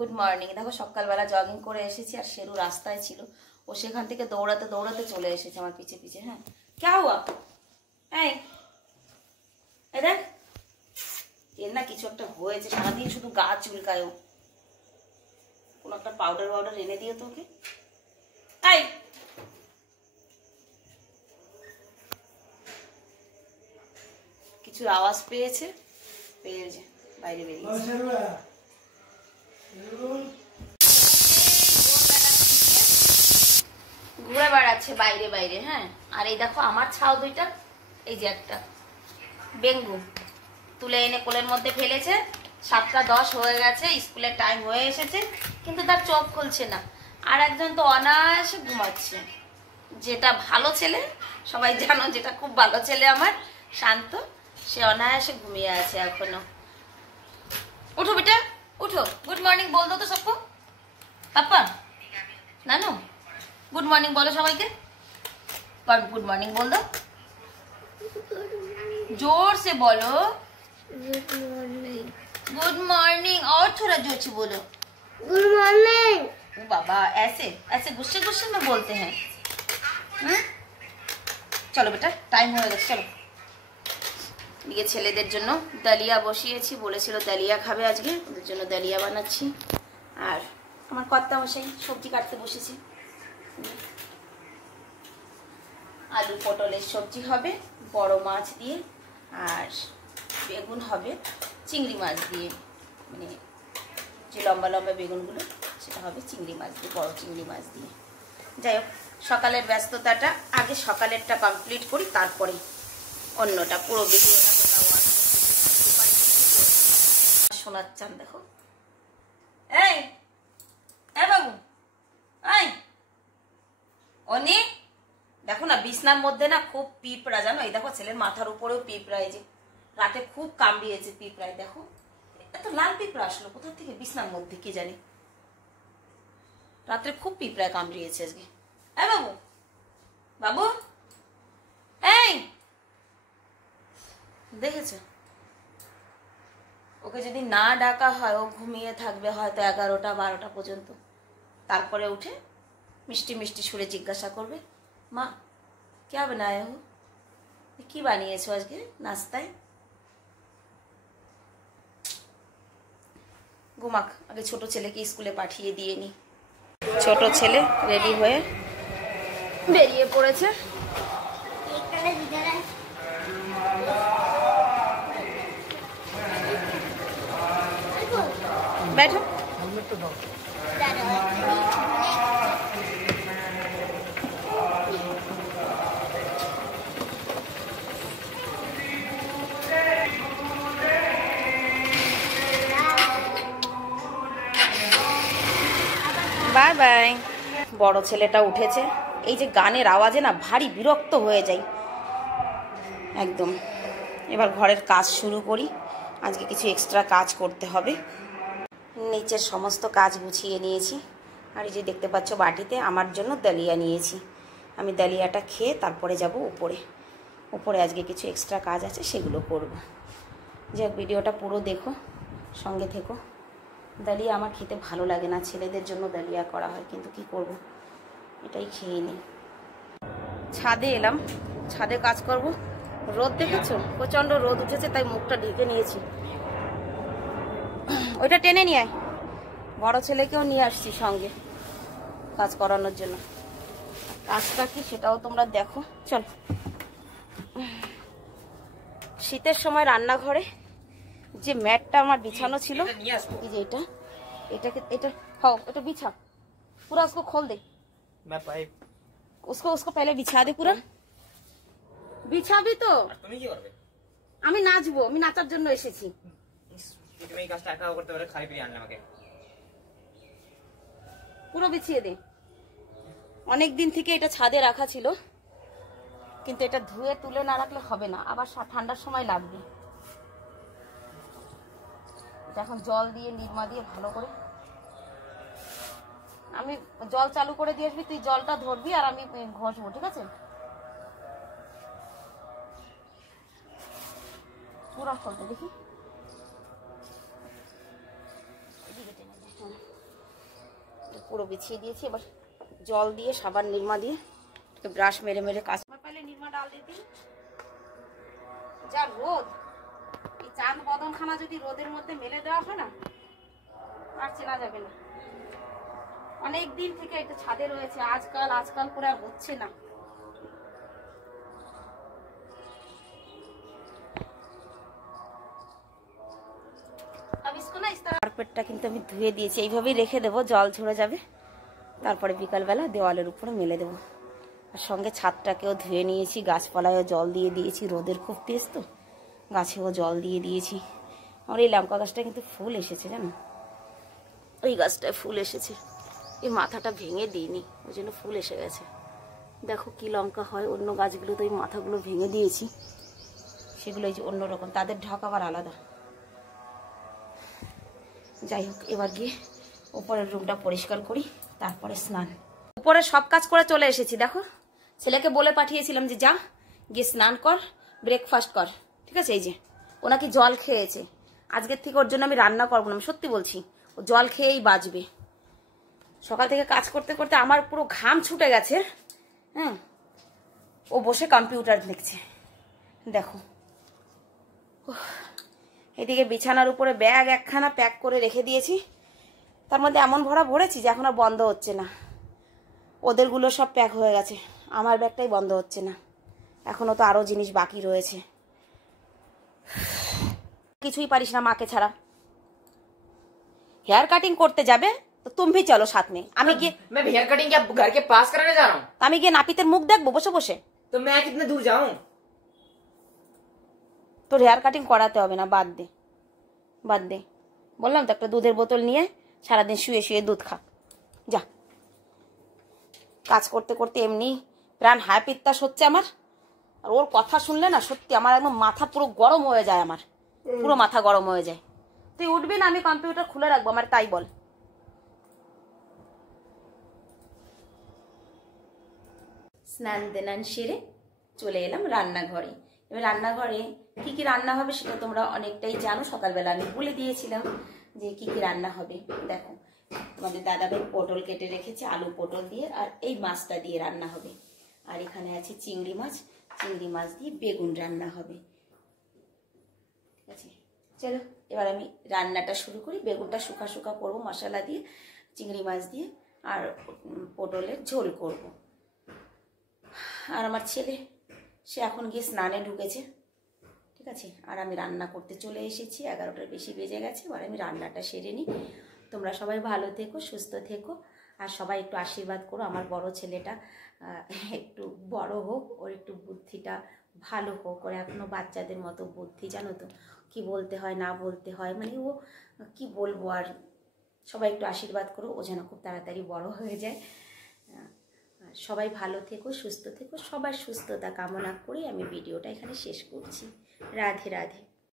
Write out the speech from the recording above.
Good morning. দেখো সকালবেলা jogging করে এসেছি আর শেরু রাস্তায় ছিল, ও সেখান থেকে দৌড়াতে দৌড়াতে চলে এসেছে আমার পিছে পিছে। হ্যাঁ क्या हुआ? এই দেখ এর না কিছু একটা হয়েছে, সারাদিন শুধু গা চুলকায়। কোনো একটা পাউডার এনে দিও তো ওকে। এই কিছুর আওয়াজ পেয়েছে, পেয়ে যে বাইরে বেরিয়েছে। ঘুরে বেড়াচ্ছে বাইরে বাইরে। হ্যাঁ আর এই দেখো আমার ছাও দুইটা, এই যে একটা বেঙ্গু তুলে এনে কোলের মধ্যে ফেলেছে। 7:10 হয়ে গেছে, স্কুলের টাইম হয়ে এসেছে, কিন্তু তার চোখ খুলছে না। আর একজন তো অনায়াসে ঘুমাচ্ছে। যেটা ভালো ছেলে, সবাই জানো যেটা খুব ভালো ছেলে আমার শান্ত, সে অনায়াসে ঘুমিয়ে আছে এখনো। উঠো বেটা উঠো, গুড মর্নিং বল দো তো সবকো। পাপা নানু गुड मॉर्निंग बोलो सबाई गुड मॉर्निंग बोल दो, जोर से बोलो गुड मॉर्निंग। और थोड़ा जोर से बोलो गुड मॉर्निंग। बाबा ऐसे ऐसे गुस्से गुस्से में बोलते हैं। चलो बेटा टाइम हो गया, चलो। ये ছেলেদের জন্য ডালিয়া বসিয়েছি, বলেছিল ডালিয়া খাবে আজকে, ওদের জন্য ডালিয়া বানাচ্ছি। আর আমার কর্তা মশাই সবজি কাটতে বসেছি। আলু পটলের সবজি হবে বড় মাছ দিয়ে, আর বেগুন হবে চিংড়ি মাছ দিয়ে, মানে যে লম্বা লম্বা বেগুনগুলো সেটা হবে চিংড়ি মাছ দিয়ে, বড় চিংড়ি মাছ দিয়ে। যাই হোক সকালের ব্যস্ততাটা আগে, সকালেরটা কমপ্লিট করি, তারপরে অন্যটা পুরো ভিডিওটা শোনাচ্ছেন। দেখো এই বাবু এই অনি দেখো না, বিছনার মধ্যে না খুব পিঁপড়া, জানো? এই দেখো ছেলের মাথার উপরেও পিঁপড়া, এই যে রাতে খুব কামড়িয়েছে পিঁপড়ায়। দেখো এত লাল পিঁপড়া আসলো কোথা থেকে বিছনার মধ্যে, কে জানে। রাত্রে খুব পিঁপড়ায় কামড়িয়েছে আজকে। এই বাবু বাবু এই দেখেছো, ওকে যদি না ডাকা হয় ও ঘুমিয়ে থাকবে হয়তো 11টা-12টা পর্যন্ত। তারপরে উঠে মিষ্টি মিষ্টি সুরে জিজ্ঞাসা করবে, মা क्या बनाया हो, কি বানিয়েছো আজকে নাস্তায়। ঘুমাক, আগে ছোট ছেলেকে স্কুলে পাঠিয়ে দিয়ে নি। ছোট ছেলে রেডি হয়ে বেরিয়ে পড়েছে। बैठो বাই বাই। বড় ছেলেটা উঠেছে, এই যে গানের আওয়াজে না ভারী বিরক্ত হয়ে যাই একদম। এবার ঘরের কাজ শুরু করি, আজকে কিছু এক্সট্রা কাজ করতে হবে। নিচের সমস্ত কাজ গুছিয়ে নিয়েছি, আর এই যে দেখতে পাচ্ছ বাটিতে আমার জন্য ডালিয়া নিয়েছি। আমি ডালিয়াটা খেয়ে তারপরে যাব উপরে। উপরে আজকে কিছু এক্সট্রা কাজ আছে, সেগুলো করব। যাক ভিডিওটা পুরো দেখো, সঙ্গে থেকো। ডালিয়া আমার খেতে ভালো লাগে না, ছেলেদের জন্য ডালিয়া করা হয়, কিন্তু কি করব, এটাই খেয়ে নিই। ছাদে এলাম, ছাদে কাজ করব। রোদ দেখেছো, প্রচণ্ড রোদ উঠেছে, তাই মুখটা ঢেকে নিয়েছি। ওইটা টেনে নিয়ে আয়, বড় ছেলেকেও নিয়ে আসছি সঙ্গে কাজ করানোর জন্য। কাজটা কি সেটাও তোমরা দেখো। চলো, শীতের সময় রান্নাঘরে যে ম্যাটটা আমার বিছানো ছিল, এই যে এটা हाँ এটা बिछा पूरा, उसको खोल दे, मैं पाइप उसको पहले बिछा दे पूरा। বিছাবি তো তুমি কি করবে? আমি নাচবো, আমি নাচার জন্য এসেছি। তুমি এই কাজটা একা করতে পারো, খালি ফিরে আনলে আমাকে। পুরো বিছিয়ে দে। অনেক দিন থেকে এটা ছাদে রাখা ছিল, কিন্তু এটা ধুয়ে তুলে না রাখলে হবে না, আবার ঠান্ডার সময় লাগবে। এটা এখন জল দিয়ে নির্মা দিয়ে ভালো করে, আমি জল চালু করে দিয়ে আসবি, তুই জলটা ধরবি আর আমি ঘষবো, ঠিক আছে? পুরো খুলতে দেখি, এদিকে টেনে দে। পুরো বিছিয়ে দিয়েছি। এবার জল দিয়ে সাবান নির্মা দিয়ে ব্রাশ মেরে মেরে কাজ। पहले निरमा डाल देती हूँ। যা রোদ, এই চাঁদ বদনখানা যদি রোদের মধ্যে মেলে দেওয়া হয় না আর চেনা যাবে না। অনেক দিন থেকে এটা ছাদে রয়েছে, আজকাল করে আর হচ্ছে না। কার্পেটটা কিন্তু আমি ধুয়ে দিয়েছি, এইভাবেই রেখে দেবো, জল ঝরে যাবে, তারপরে বিকালবেলা দেওয়ালের উপরে মেলে দেবো। আর সঙ্গে ছাদটাকেও ধুয়ে নিয়েছি, গাছপালায়ও জল দিয়ে দিয়েছি, রোদের খুব তেজ তো, গাছেও জল দিয়ে দিয়েছি। আমার এই লঙ্কা গাছটা কিন্তু ফুল এসেছে জানো, ওই গাছটায় ফুল এসেছে, এই মাথাটা ভেঙে দিইনি, ওই জন্য ফুল এসে গেছে। দেখো কি লঙ্কা হয়, অন্য গাছগুলো তো এই মাথাগুলো ভেঙে দিয়েছি, সেগুলো এই যে অন্যরকম, তাদের ঢাক আবার আলাদা। যাই হোক, এবার গিয়ে উপরের রুমটা পরিষ্কার করি, তারপরে স্নান। উপরে সব কাজ করে চলে এসেছি। দেখো, ছেলেকে বলে পাঠিয়েছিলাম যে যা গিয়ে স্নান কর, ব্রেকফাস্ট কর, ঠিক আছে। এই যে ও নাকি জল খেয়েছে, আজকের থেকে ওর জন্য আমি রান্না করবো না, আমি সত্যি বলছি, ও জল খেয়েই বাঁচবে। সকাল থেকে কাজ করতে করতে আমার পুরো ঘাম ছুটে গেছে। হ্যাঁ, ও বসে কম্পিউটার দেখছে। দেখো, এদিকে বিছানার উপরে ব্যাগ একখানা প্যাক করে রেখে দিয়েছি, তার মধ্যে এমন ভরা ভরেছি যে এখন আর বন্ধ হচ্ছে না। ওদেরগুলো সব প্যাক হয়ে গেছে, আমার ব্যাগটাই বন্ধ হচ্ছে না। এখনো তো আরো জিনিস বাকি রয়েছে, কিছুই পারিস না মাকে ছাড়া। हेयर कटिंग করতে যাবে তো তুমি भी चलो साथ में। আমি গিয়ে मैं हेयर कटिंग क्या घर के पास कराने जा रहा हूँ। আমি গিয়ে নাপিতের মুখ দেখবো বসে বসে? तो मैं कितने दूर जाऊँ? তোর হেয়ার কাটিং করাতে হবে না, বাদ দে বাদ দে। বললাম তো একটা দুধের বোতল নিয়ে সারাদিন শুয়ে শুয়ে দুধ খা, যা। কাজ করতে করতে এমনি প্রাণ হায় পিত্তাস হচ্ছে আমার, আর ওর কথা শুনলে না সত্যি আমার একদম মাথা পুরো গরম হয়ে যায়, আমার পুরো মাথা গরম হয়ে যায়। তুই উঠবি না, আমি কম্পিউটার খুলে রাখবো, আমার তাই বল। স্নান দেনান সেরে চলে এলাম রান্নাঘরে। এবার রান্নাঘরে কি কি রান্না হবে সেটা তোমরা অনেকটাই জানো, সকালবেলা আমি বলে দিয়েছিলাম যে কি কি রান্না হবে। দেখো, তোমাদের দাদাভাই পটল কেটে রেখেছে, আলু পটল দিয়ে, আর এই মাছটা দিয়ে রান্না হবে। আর এখানে আছে চিংড়ি মাছ, চিংড়ি মাছ দিয়ে বেগুন রান্না হবে, ঠিক আছে। চলো এবার আমি রান্নাটা শুরু করি। বেগুনটা শুকা শুকা করবো মশলা দিয়ে, চিংড়ি মাছ দিয়ে, আর পটলের ঝোল করব। আর আমার ছেলে সে এখন গিয়ে স্নানে ঢুকেছে, ঠিক আছে। আর আমি রান্না করতে চলে এসেছি, 11টার বেশি বেজে গেছে। এবার আমি রান্নাটা সেরে নিই। তোমরা সবাই ভালো থেকো, সুস্থ থেকো, আর সবাই একটু আশীর্বাদ করো আমার বড় ছেলেটা একটু বড় হোক, ওর একটু বুদ্ধিটা ভালো হোক। ওর এখনো বাচ্চাদের মতো বুদ্ধি, জানো তো, কি বলতে হয় না বলতে হয়, মানে ও কি বলবো। আর সবাই একটু আশীর্বাদ করো, ও যেন খুব তাড়াতাড়ি বড় হয়ে যায়। সবাই ভালো থেকো, সুস্থ থেকো, সবার সুস্থতা কামনা করে আমি ভিডিওটা এখানে শেষ করছি। রাধে রাধে।